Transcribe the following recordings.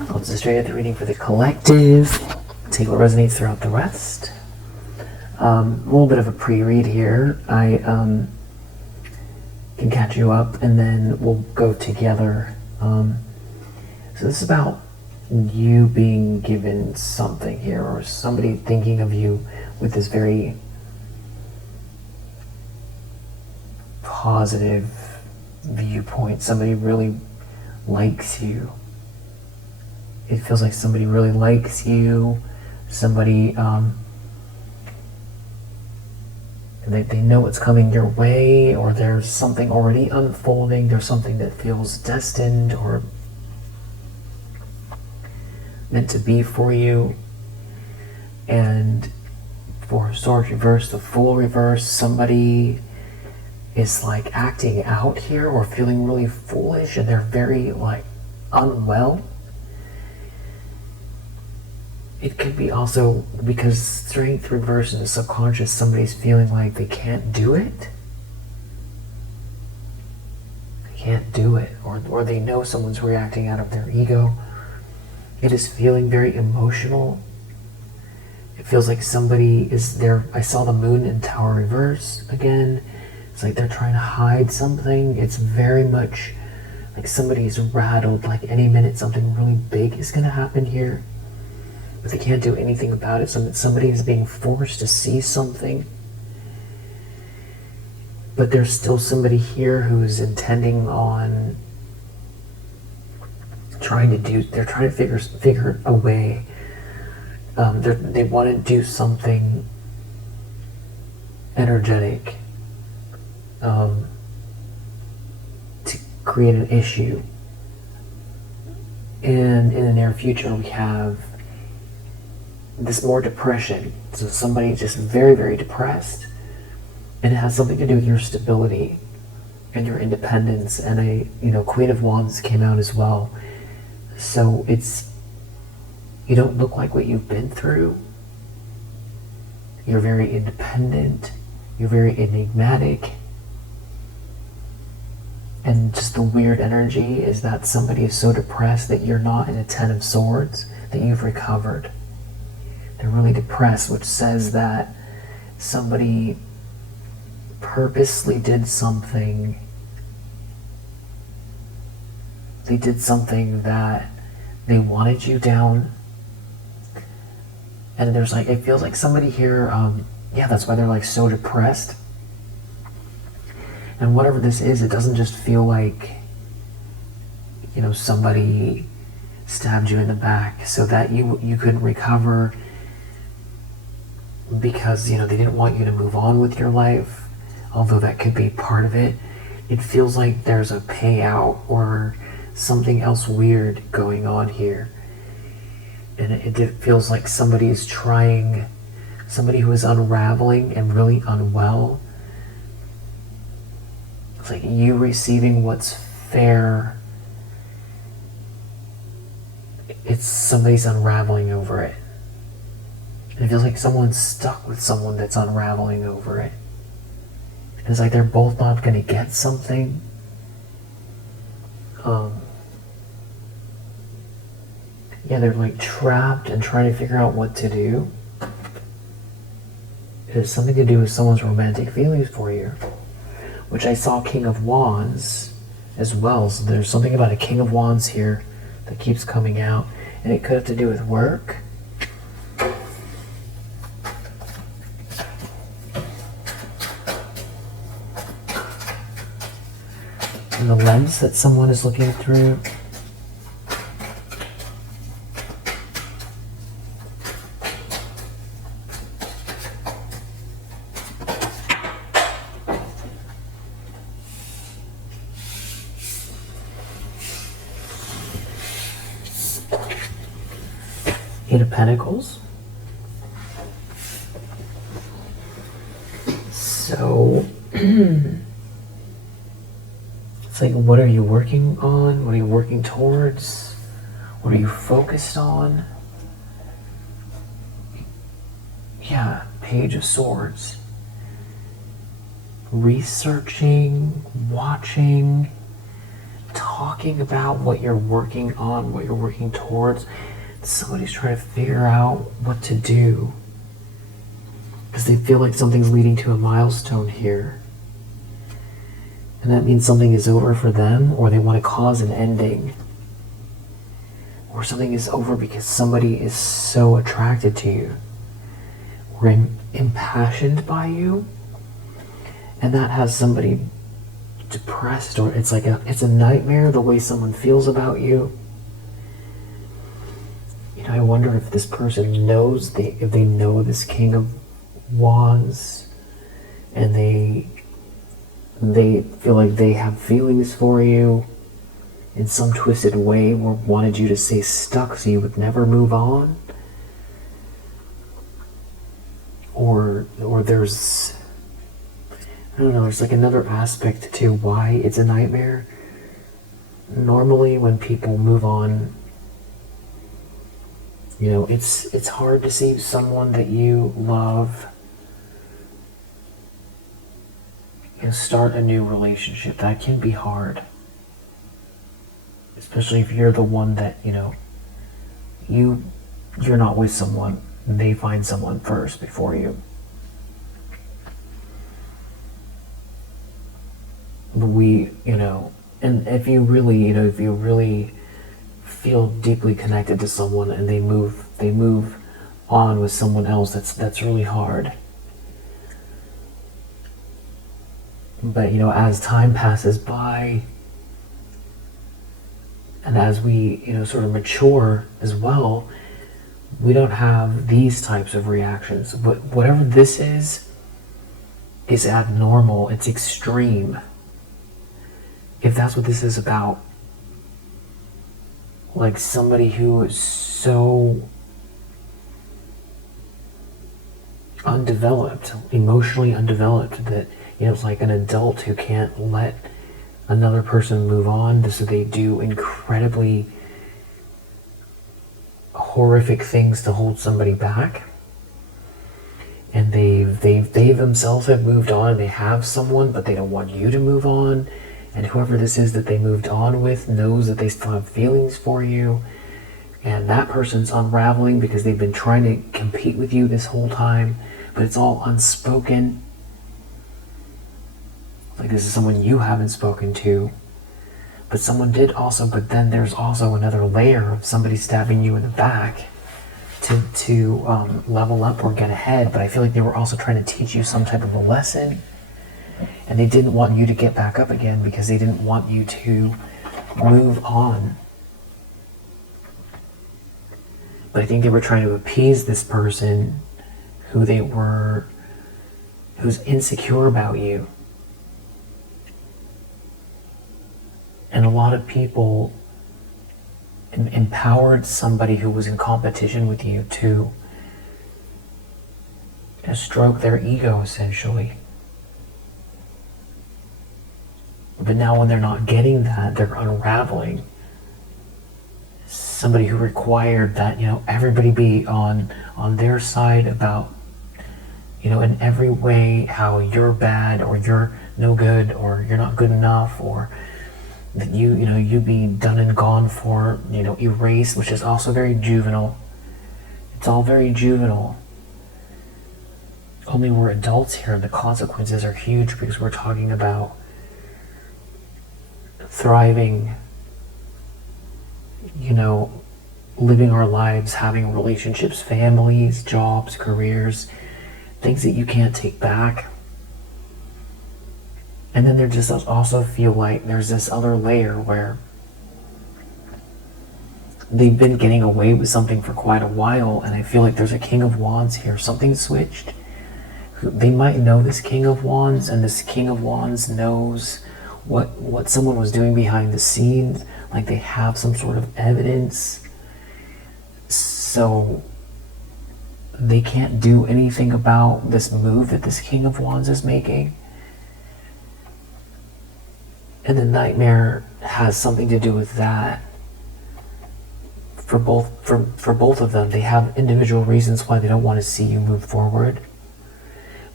I'll just straight at the reading for the collective. Take what resonates throughout the rest. A little bit of a pre-read here. I can catch you up and then we'll go together. So this is about you being given something here, or somebody thinking of you with this very positive viewpoint. Somebody really likes you. It feels like somebody really likes you. Somebody, they know what's coming your way, or there's something already unfolding. There's something that feels destined or meant to be for you. And for Swords reverse, the Fool reverse, somebody is like acting out here or feeling really foolish, and they're very like unwell. It could be also because Strength reverse in the subconscious, somebody's feeling like they can't do it. They can't do it, or they know someone's reacting out of their ego. It is feeling very emotional. It feels like somebody is there. I saw the Moon in Tower reverse again. It's like they're trying to hide something. It's very much like somebody's rattled, like any minute something really big is going to happen here. But they can't do anything about it. Somebody is being forced to see something. But there's still somebody here who's intending on they're trying to figure a way. They want to do something energetic to create an issue. And in the near future, we have this more depression. So somebody just very, very depressed, and it has something to do with your stability and your independence. And Queen of Wands came out as well. So you don't look like what you've been through. You're very independent. You're very enigmatic. And just the weird energy is that somebody is so depressed that you're not in a Ten of Swords, that you've recovered. They're really depressed, which says that somebody purposely did something. They did something that they wanted you down. And there's like, it feels like somebody here, that's why they're like so depressed. And whatever this is, it doesn't just feel like, somebody stabbed you in the back so that you couldn't recover because, they didn't want you to move on with your life, although that could be part of it. It feels like there's a payout or something else weird going on here. And it feels like somebody is trying, somebody who is unraveling and really unwell. It's like you receiving what's fair. It's somebody's unraveling over it. And it feels like someone's stuck with someone that's unraveling over it. And it's like they're both not going to get something. They're like trapped and trying to figure out what to do. It has something to do with someone's romantic feelings for you, which I saw King of Wands as well. So there's something about a King of Wands here that keeps coming out, and it could have to do with work. And the lens that someone is looking through. Eight of Pentacles. So it's like, what are you working on? What are you working towards? What are you focused on? Yeah, Page of Swords. Researching, watching, talking talking about what you're working on, what you're working towards. Somebody's trying to figure out what to do because they feel like something's leading to a milestone here. And that means something is over for them, or they want to cause an ending. Or something is over because somebody is so attracted to you, or impassioned by you, and that has somebody depressed, or it's a nightmare the way someone feels about you. You know, I wonder if this person knows, if they know this King of Wands, and they feel like they have feelings for you in some twisted way, or wanted you to stay stuck so you would never move on. Or there's, I don't know, there's like another aspect to why it's a nightmare. Normally when people move on, you know, it's hard to see someone that you love, you know, start a new relationship. That can be hard. Especially if you're the one that, you know, you're not with someone. They find someone first before you. But you know, and if you really, you know, if you really feel deeply connected to someone and they move on with someone else, that's really hard. But, you know, as time passes by, and as we, you know, sort of mature as well, we don't have these types of reactions. But whatever this is abnormal, it's extreme. If that's what this is about, like somebody who is so undeveloped, emotionally undeveloped, that, you know, it's like an adult who can't let another person move on, so they do incredibly horrific things to hold somebody back. And they themselves have moved on, and they have someone, but they don't want you to move on. And whoever this is that they moved on with knows that they still have feelings for you. And that person's unraveling because they've been trying to compete with you this whole time, but it's all unspoken. Like, this is someone you haven't spoken to, but someone did also. But then there's also another layer of somebody stabbing you in the back to level up or get ahead. But I feel like they were also trying to teach you some type of a lesson, and they didn't want you to get back up again because they didn't want you to move on. But I think they were trying to appease this person who's insecure about you. And a lot of people empowered somebody who was in competition with you to stroke their ego, essentially. But now when they're not getting that, they're unraveling. Somebody who required that, you know, everybody be on their side about, you know, in every way, how you're bad, or you're no good, or you're not good enough, or that you be done and gone for, you know, erased, which is also very juvenile. It's all very juvenile. Only we're adults here, and the consequences are huge because we're talking about thriving, you know, living our lives, having relationships, families, jobs, careers, things that you can't take back. And then there just also feel like there's this other layer where they've been getting away with something for quite a while, and I feel like there's a King of Wands here. Something switched. They might know this King of Wands, and this King of Wands knows what someone was doing behind the scenes. Like, they have some sort of evidence, so they can't do anything about this move that this King of Wands is making. And the nightmare has something to do with that. For both of them, they have individual reasons why they don't want to see you move forward.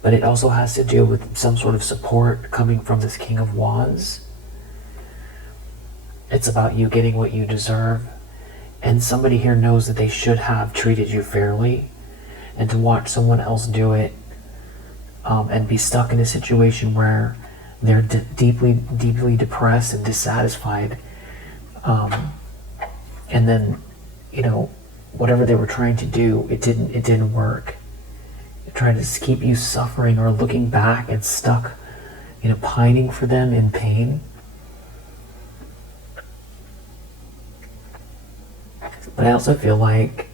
But it also has to do with some sort of support coming from this King of Wands. It's about you getting what you deserve. And somebody here knows that they should have treated you fairly. And to watch someone else do it and be stuck in a situation where they're deeply depressed and dissatisfied, and then, whatever they were trying to do, it didn't work. It tried to keep you suffering or looking back and stuck, pining for them in pain. But I also feel like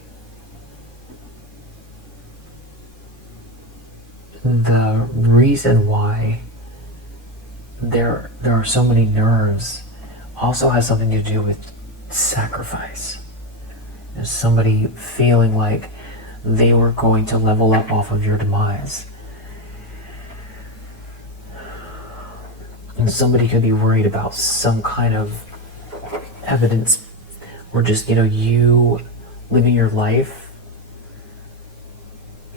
the reason why there are so many nerves also has something to do with sacrifice. There's somebody feeling like they were going to level up off of your demise. And somebody could be worried about some kind of evidence or just, you living your life,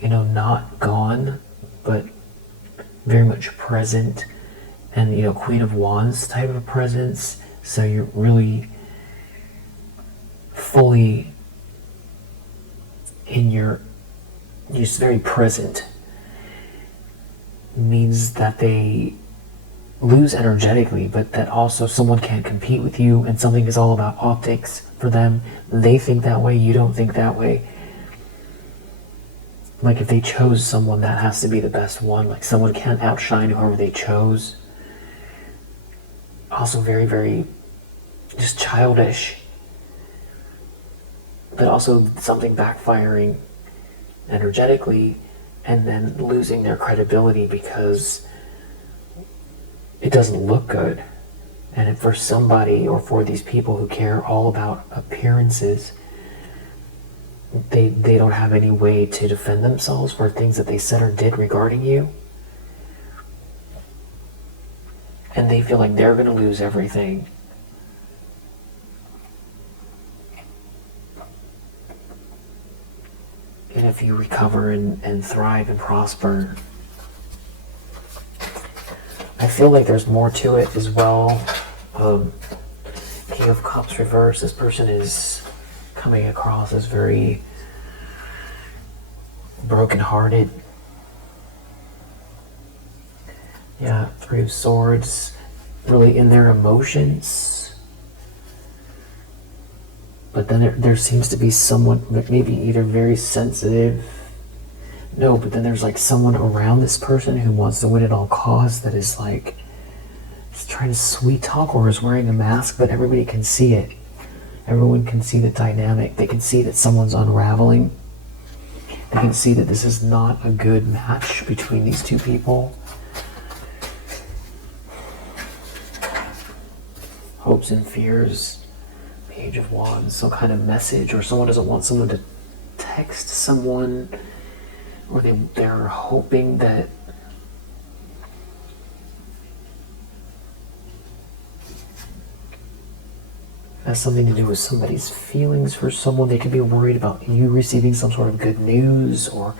not gone, but very much present, and, Queen of Wands type of presence. So you're really fully in your, just very present, means that they lose energetically, but that also someone can't compete with you, and something is all about optics for them. They think that way, you don't think that way. Like if they chose someone, that has to be the best one. Like someone can't outshine whoever they chose. Also very, very just childish, but also something backfiring energetically, and then losing their credibility because it doesn't look good. And for somebody, or for these people who care all about appearances, they don't have any way to defend themselves for things that they said or did regarding you. And they feel like they're going to lose everything. And if you recover and thrive and prosper, I feel like there's more to it as well. King of Cups reverse. This person is coming across as very broken-hearted. Yeah, Three of Swords, really in their emotions. But then there seems to be someone, maybe either very sensitive. No, but then there's like someone around this person who wants to win at all costs, that is like, is trying to sweet talk or is wearing a mask, but everybody can see it. Everyone can see the dynamic. They can see that someone's unraveling. They can see that this is not a good match between these two people. Hopes and fears. Page of Wands. Some kind of message, or someone doesn't want someone to text someone, or they're hoping that has something to do with somebody's feelings for someone. They could be worried about you receiving some sort of good news, or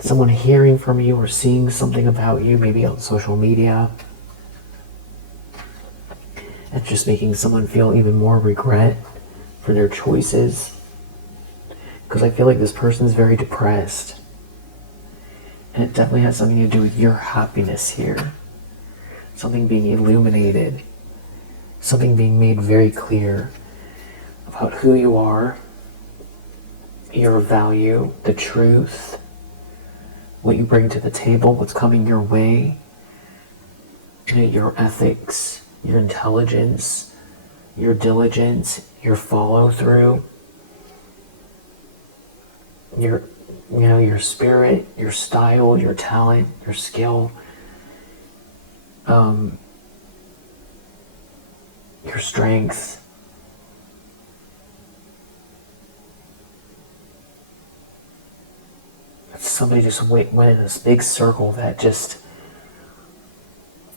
someone hearing from you or seeing something about you, maybe on social media. It's just making someone feel even more regret for their choices. Because I feel like this person is very depressed. And it definitely has something to do with your happiness here. Something being illuminated. Something being made very clear about who you are, your value, the truth, what you bring to the table, what's coming your way, your ethics, your intelligence, your diligence, your follow-through, your spirit, your style, your talent, your skill, your strength. Somebody just went in this big circle that just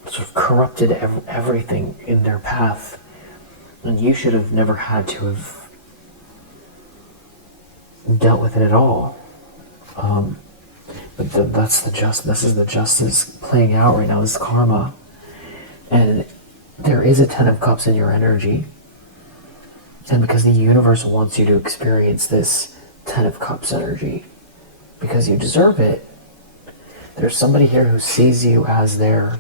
sort of corrupted everything in their path, and you should have never had to have dealt with it at all. But this is the justice playing out right now, this karma. And there is a Ten of Cups in your energy. And because the universe wants you to experience this Ten of Cups energy, because you deserve it, there's somebody here who sees you as their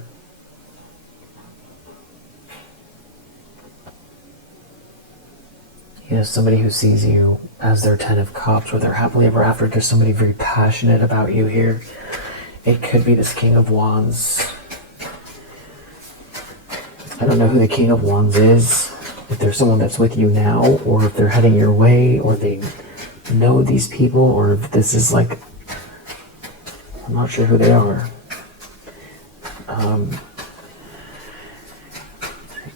somebody who sees you as their Ten of Cups, or their happily ever after. There's somebody very passionate about you here. It could be this King of Wands. I don't know who the King of Wands is. If there's someone that's with you now, or if they're heading your way, or they know these people, or if this is like, I'm not sure who they are.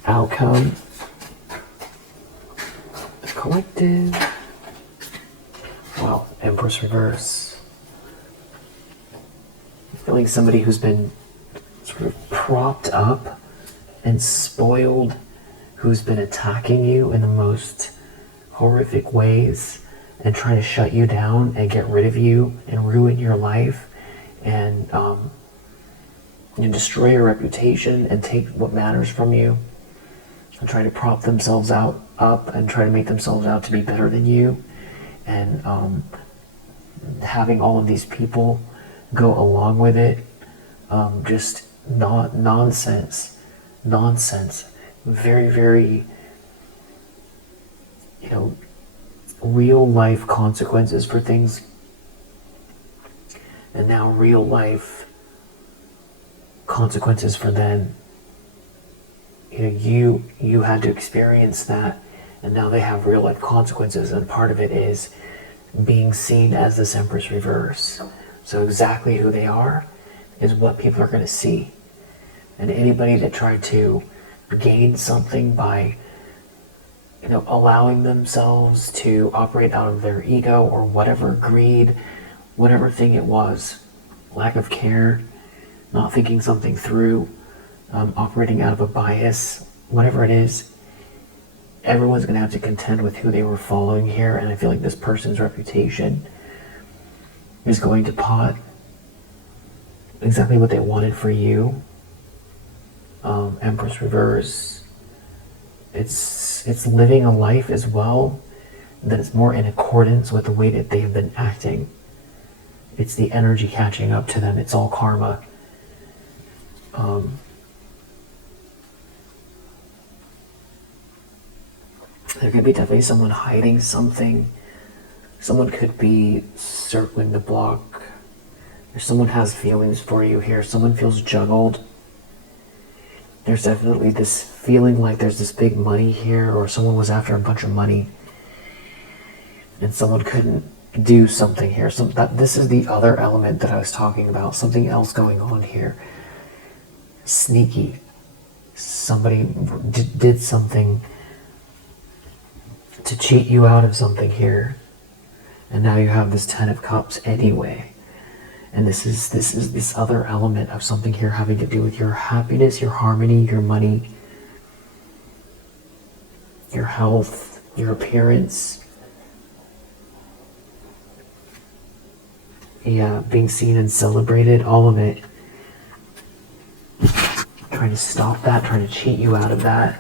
Outcome. Collective. Wow, Empress reverse. I'm feeling somebody who's been sort of propped up and spoiled, who's been attacking you in the most horrific ways and trying to shut you down and get rid of you and ruin your life and destroy your reputation and take what matters from you, and trying to prop themselves up and try to make themselves out to be better than you, and having all of these people go along with it. Just not nonsense. Very, very, real life consequences for things. And now real life consequences for them. You had to experience that, and now they have real life consequences, and part of it is being seen as this Empress reverse. So exactly who they are is what people are going to see. And anybody that tried to gain something by allowing themselves to operate out of their ego or whatever, greed, whatever thing it was, lack of care, not thinking something through, operating out of a bias, whatever it is, everyone's going to have to contend with who they were following here. And I feel like this person's reputation is going to pot exactly what they wanted for you. Empress reverse. It's living a life as well that is more in accordance with the way that they've been acting. It's the energy catching up to them. It's all karma. There could be definitely someone hiding something. Someone could be circling the block. Or someone has feelings for you here. Someone feels juggled. There's definitely this feeling like there's this big money here, or someone was after a bunch of money and someone couldn't do something here. This is the other element that I was talking about. Something else going on here. Sneaky. Somebody did something to cheat you out of something here, and now you have this Ten of Cups anyway. And this is this other element of something here having to do with your happiness, your harmony, your money, your health, your appearance. Yeah, being seen and celebrated, all of it. Trying to stop that, trying to cheat you out of that.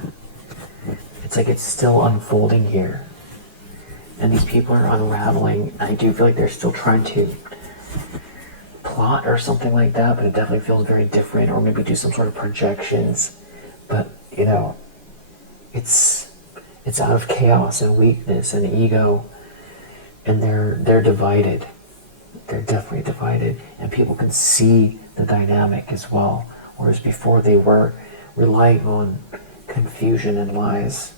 It's like it's still unfolding here. And these people are unraveling. I do feel like they're still trying to plot or something like that, but it definitely feels very different, or maybe do some sort of projections. But it's out of chaos and weakness and ego, and they're divided. They're definitely divided, and people can see the dynamic as well, whereas before they were relying on confusion and lies.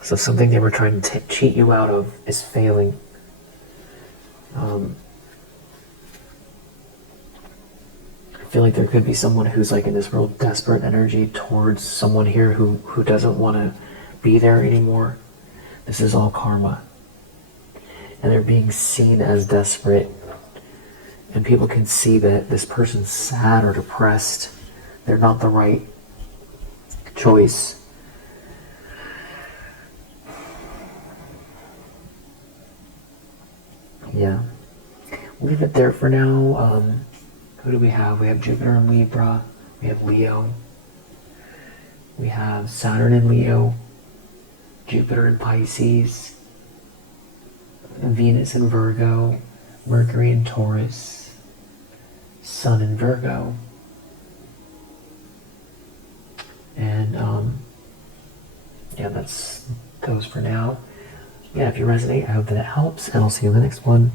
So something they were trying to cheat you out of is failing. I feel like there could be someone who's like in this real desperate energy towards someone here who doesn't want to be there anymore. This is all karma. And they're being seen as desperate. And people can see that this person's sad or depressed. They're not the right choice. Yeah. Leave it there for now. Who do we have? We have Jupiter and Libra. We have Leo. We have Saturn in Leo, Jupiter in Pisces, Venus in Virgo, Mercury in Taurus, Sun in Virgo, and yeah, that's those for now. Yeah, if you resonate, I hope that it helps, and I'll see you in the next one.